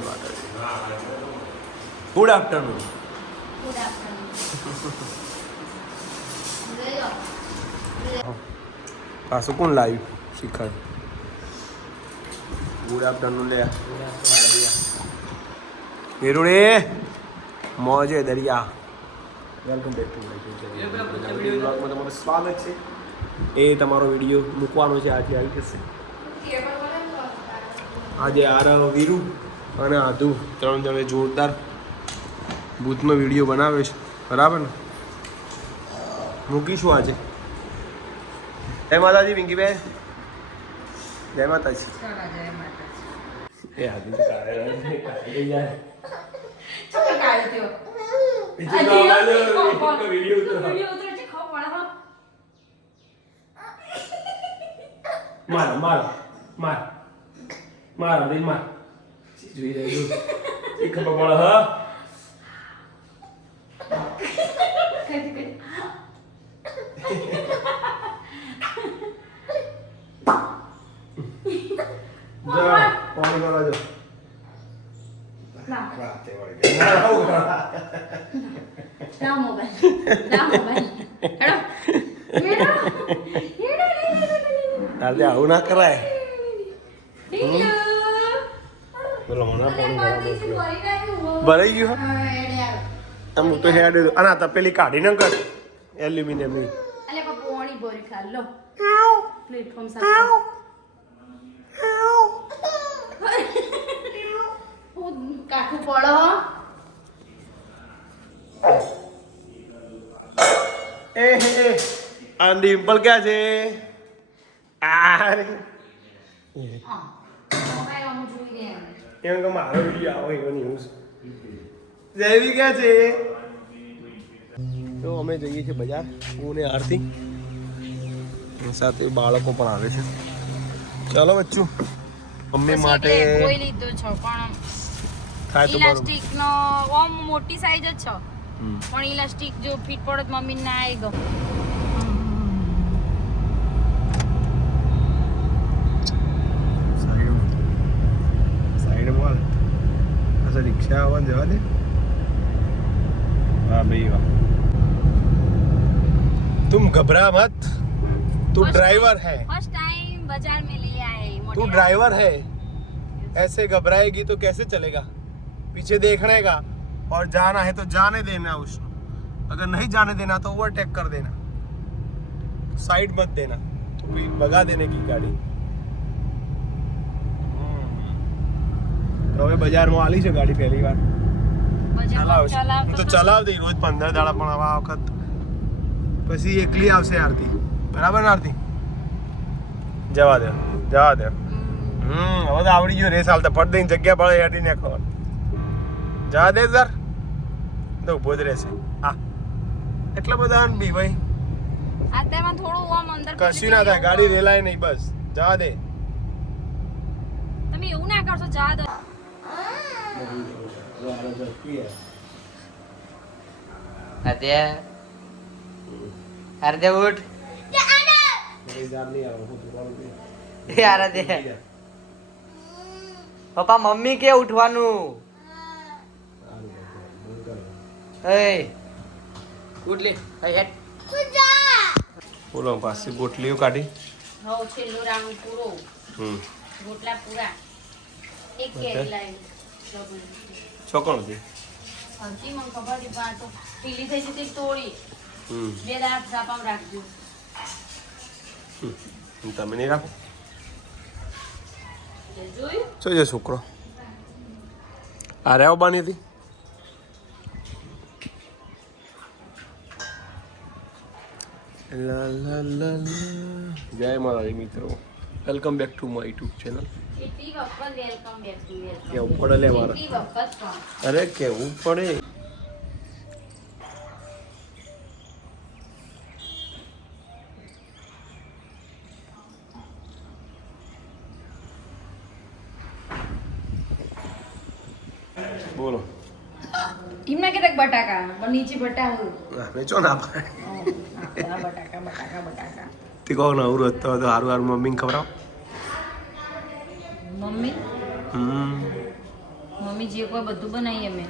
માતાજી. Good afternoon. પાછું કોણ લાવ્યું શિખર? ગુડ આફ્ટરનૂન લે હિરુડે મોજે દરિયા. વેલકમ બેક ટુ માય બ્લોગમાં તમારું સ્વાગત છે. એ તમારો વિડીયો મૂકવાનો છે, આજે આવી જશે. આજે આરવ, વીરુ અને આધુ 3 જણે જોરદાર ભૂતનો વિડીયો બનાવે છે, બરાબર ને? મૂકીશું આજે. જય માતાજી પિંકીબેન. જય માતાજી. એ આદિ મારા મારા માર મારા ભાઈ માર જોઈ રહ્યું એ ખબર પડે. હા પાણી કરો જો. આજે આવું ના કરાય. બોલો મને પાણી ભરાઈ ગયું. આમ તો હેડ અને આ તપેલી કાઢી ન કર એલ્યુમિનિયમ ની. અલે પાણી ભરી ખા લો પ્લેટફોર્મ કાઠું પડો. એ આ ડિમ્પલ ક્યાં છે? એમ કે મારો વિડીયો આવો એવો ન્યૂઝ. જયવી ક્યાં છે? તો અમે જઈએ છીએ બજાર, હું ને આરતી, સાથે બાળકો પણ આવે છે. ચાલો બચ્ચું, મમ્મી માટે કોઈ લીધો છો પણ થાય તો ઇલાસ્ટિક નો ઓમ મોટી સાઈઝ જ છે પણ ઇલાસ્ટિક જો ફિટ પડે તો મમ્મી ના આવી ગયો. સાઈડ બોલ. અચ્છા રિક્ષા આવવા જવા દે. વાહ ભાઈ વાહ. तुम घबरा मत, तू ड्राइवर है. फर्स्ट टाइम बाजार में ले आए. तू ड्राइवर है, ऐसे घबराएगी तो कैसे चलेगा? पीछे देखने का और जाना है तो जाने देना उसको. अगर नहीं जाने देना तो ओवरटेक कर देना, साइड मत देना, तो फिर भगा देने की गाड़ी. तो હવે બજારમાં આલી છે ગાડી પહેલી વાર ચલાવ તો ચલાવ દઈ રોજ 15 દાડા પણ આવા વખત પછી એકલી આવશે આરતી. બરાબર ને આરતી? જવા દે જવા દે. હવે તો આવડી ગયો રેસ હાલતા ફટ દઈને જગ્યા પડે હેડી નાખો. જવા દે સર તો ઉભો જ રહેશે. હા એટલા બધા બી ભાઈ આતામાં થોડું આમ અંદર કશું ના થાય, ગાડી રેલાય નહીં, બસ જવા દે. તમે એવું ના કરશો, જવા દો. અરે ઉઠ યાર દે. પપ્પા મમ્મી કે ઉઠવાનું. એ ઉઠ લે હેટ. બોલો પાછી બોટલીઓ કાઢી. હો છેલ્લો રાઉન્ડ પૂરો. ગોટલા પૂરા. એક કેરી લાવી. ચોકણ છે હજી મને ખબર છે પણ તો પીલી થઈ જતી તોડી. 2 દાડા છાપામાં રાખજો. તમે નહીં રાખો. જોયું જોજો છોકરો આ રેવ બાની હતી. જય માતાજી મિત્રો, welcome back to my YouTube channel. કેટલી વખત વેલકમ બેક ટુ વેલકમ. કેવું પડે લે મારે. કેટલી વખત પણ. અરે કેવું પડે. બોલો ટીમના કેટલાક બટાકા પણ નીચે બટાકા વેચો ના પાડે. બટાકા બટાકા બટાકા તે કહો ને અવરું હતો તો હારું હારું મમ્મીને ખવડાવો. મમ્મી મમ્મી જે કોઈ બધું બનાવીએ અમે.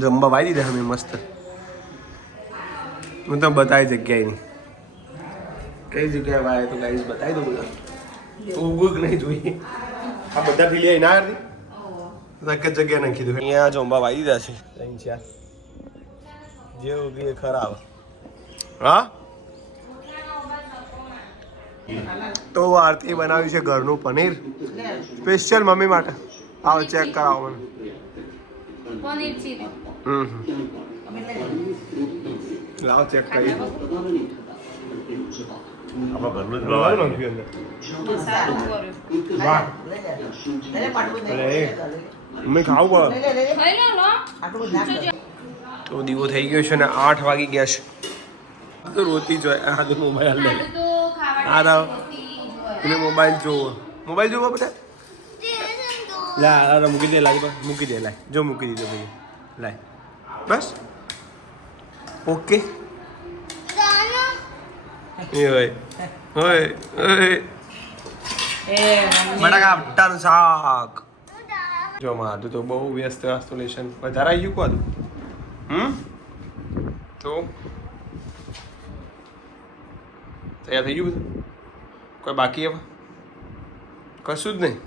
જમવા વાઈ દીધા અમે મસ્ત. હું તમને બતાવી જગ્યાએ કઈ જગ્યાએ વાય તો ગાઈસ બતાવી દઉં બધા. ઉગુક નહીં જોઈએ આ બધા ઢીલિયા ના કરતી એક જ જગ્યાએ નાખી દઉં. અહીંયા જમવા વાઈ દીધા છે 3-4 જે ઉગી એ ખરાબ. હા તો આરતી બનાવ્યું છે ઘરનું પનીર સ્પેશિયલ મમ્મી માટે. આવો ચેક કરાવો મને. પનીર ચીલી. લાવો ચેક કરી. આપણા ઘરનું જ સારું બનાવ્યું. નાખ્યું અંદર. સારું કર્યું. વાહ મમ્મી ખાવું પડે. ખાઈ લો લો. તો દીવો થઈ ગયો છે ને 8 વાગી ગયા છે. તો રોતી જોય આ તો મોબાઈલ લે. ખાધું તો ખાવાની આ રાવ. હોતી જ હોય. એને મોબાઈલ જોવો. મોબાઈલ જોવો બેટા. લા આ મૂકી દે લાઈ મૂકી દે લાઈ જો મૂકી દીધો ભાઈ લાઈ બસ ઓકે એ હોય હોય હોય બટાકા બટાનું શાક. જો મારું તો બહુ વ્યસ્ત લેશન વધારે આવી ગયું કોણ તો તૈયાર થઈ ગયું બધું કોઈ બાકી હવે કશું જ નહીં.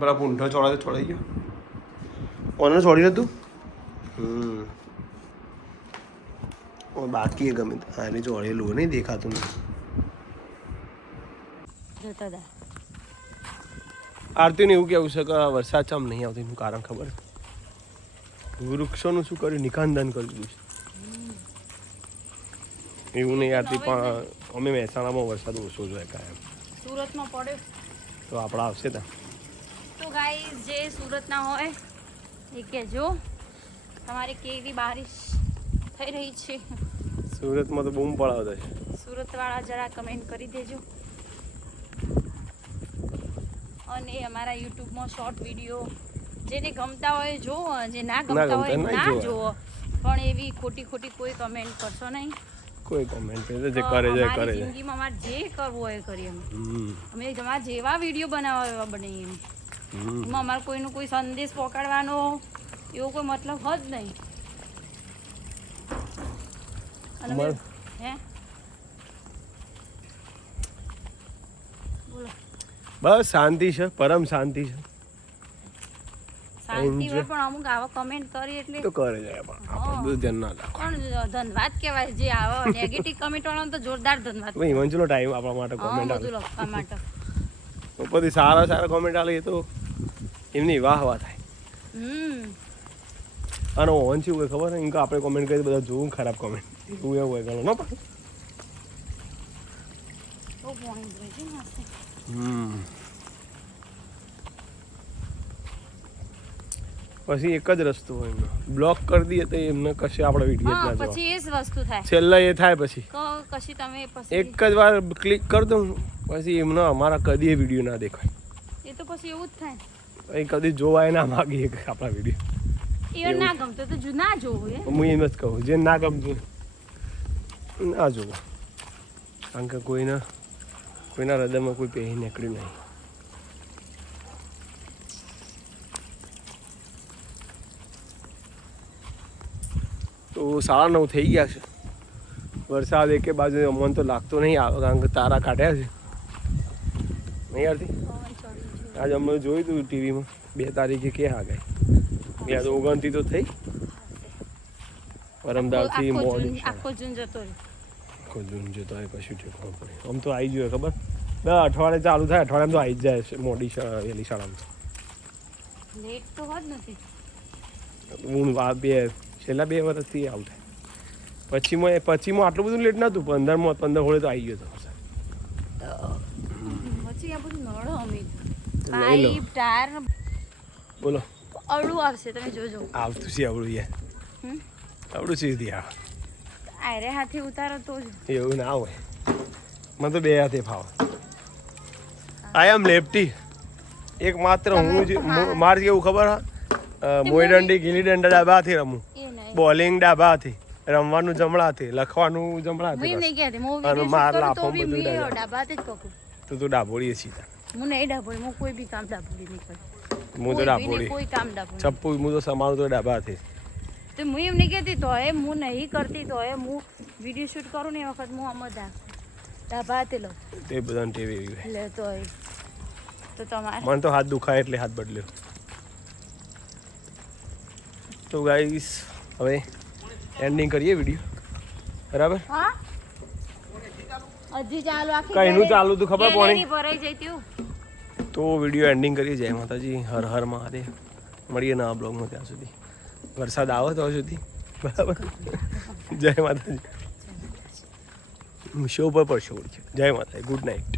પેલા પૂંઠો છોડાઈ ગયો ઓને છોડી નતું બાકી ગમે આને ચોળેલું નહીં દેખાતું જોતા હતા. આરતીને એવું કેવું છે કે વરસાદ ચમ નહીં આવતો એનું કારણ ખબર? વૃક્ષોનું શું કર્યું નિકાંદન કરી દીધું છે. એવું નહીં આરતી પણ અમે મહેસાણામાં વરસાદ ઓછો જોઈએ કાયમ. સુરતમાં પડ્યો તો આપણા આવશે ત્યાં. તો ગાઈસ જે સુરતના હોય એ કહેજો તમારે કેવી બારિશ થઈ રહી છે. સુરતમાં તો બૂમ પડાવતા છે. સુરતવાળા જરા કમેન્ટ કરી દેજો. અને અમારા યુટ્યુબમાં શોર્ટ વિડીયો જેને ગમતા હોય જોવો, જે ના ગમતા હોય ના જોવો, પણ એવી ખોટી કોઈ કમેન્ટ કરશો નહીં. કોઈ કોમેન્ટ જે કરે છે કરે છે. જિંદગીમાં અમારે જે કરવું હોય એ કરીએ અમે તમારા જેવા વિડીયો બનાવવા એવા બનાવીએ એમાં અમારે કોઈનો કોઈ સંદેશ પકડવાનો એવો કોઈ મતલબ જ નહીં. અને હે બોલો બસ શાંતિ છે, પરમ શાંતિ છે. શાંતિ હોય પણ અમુક આવા કમેન્ટ કરી એટલે તો કરે જાય પણ આપણે બધું ધ્યાન ના રાખો. પણ ધન્યવાદ કહેવાય જે આવા નેગેટિવ કમેન્ટ વાળાનો તો જોરદાર ધન્યવાદ. ભાઈ મંજુલો ટાઈમ આપણા માટે કોમેન્ટ બધું લખવા માટે ઉપરથી સારા કોમેન્ટ આલે એ તો એમની વાહ થાય. અને ઓન છે એવું ખબર ને કે આપણે કોમેન્ટ કરી બધા જોવું ખરાબ કોમેન્ટ એવું હોય ગણો ન પણ. પછી એક જ રસ્તો હોય એમનો બ્લોક કરી દઈએ તો એમને કશે આપણે વિડીયો જ ના જોવા. પછી એ જ વસ્તુ થાય છેલ્લા એ થાય પછી કશી તમે પછી એક જ વાર ક્લિક કરી દઉં પછી એમનો અમારા કદી વિડીયો ના દેખાય. એ તો પછી એવું જ થાય. એ કદી જોવાય ના માગીએ આપણા વિડીયો. એ ના ગમતો તો ના જોવું હે. હું એમ જ કહું જે ના ગમતું ના જોવું કારણ કે કોઈના હૃદયમાં કોઈ પહેરી નીકળ્યું નહીં. તો 9:30 થઈ ગયા છે. વરસાદ એકે બાજુ અમને તો લાગતો નહીં આવે કારણ કે તારા કાઢ્યા છે નહીં યારથી. આજે અમે જોયું હતું ટીવીમાં 2 તારીખે કે આગાહી 29 તો થઈ. પરમદારથી મોડી આખો જૂન જતો રહ્યો. આખો જૂન જતો હોય કશું ઠેકવાનું પડે. આમ તો આવી જોઈએ ખબર 10 અઠવાડિયે ચાલુ થાય અઠવાડિયામાં તો આવી જ જાય છે મોડી વહેલી શાળામાં. લેટ તો હોત નથી. હું છેલ્લા 2 વર્ષથી આવું થાય. પછીમાં આટલું બધું લેટ નહોતું 15 હોળે તો આવી ગયો હતો. પછી આ બધું નળો અમે પાઇપ ટાયર બોલો અવળું આવશે તમે જોજો. આવતું છે આવડું યાર આવડું સીધી આવે. આયરે હાથે ઉતારો તો જ એવું ના હોય. મને તો 2 હાથે ફાવે. આઈ એમ લેફ્ટી. એક માત્ર હું જ મારે કેવું ખબર હા મોઈ દંડી ગીલી દંડા ડાબાથી રમું. બોલિંગ ડાબાથી રમવાનું જમણાથી લખવાનું જમણાથી. હું નહીં કહેતી અને માર લાફો બધું ડાબાથી જ પકડું. તો તું ડાબોળીએ સીધા હું નહીં ડાભોળી, હું કોઈ બી કામ ડાભોળી નહીં કરું. હું તો ડાભોળી કોઈ કામ ડાભોળી. ચપ્પુ હું તો સમારું તો ડાબા હાથે. તો હું એમ નહીં કહેતી તો હું નહીં કરતી તો હું વિડીયો શૂટ કરું ને એ વખત હું આમ જ ડાભા હાથે લઉં. તે બધાને ટેવ એવી હોય. લે તો તમારે મને તો હાથ દુખાય એટલે હાથ બદલ્યો. તો ગાઈસ હવે એન્ડિંગ કરીએ વિડીયો, બરાબર? હા હજી ચાલુ આખી કઈનું ચાલુ તું ખબર પડે? ગેલેરી ભરાઈ જાય ત્યું. તો વિડીયો એન્ડિંગ કરીએ. જય માતાજી, હર હર મહાદેવ. મળીએ નવા બ્લોગમાં, ત્યાં સુધી વરસાદ આવે તો સુધી, બરાબર? જય માતાજી. શો પર પડશે. જય માતાજી, ગુડ નાઇટ.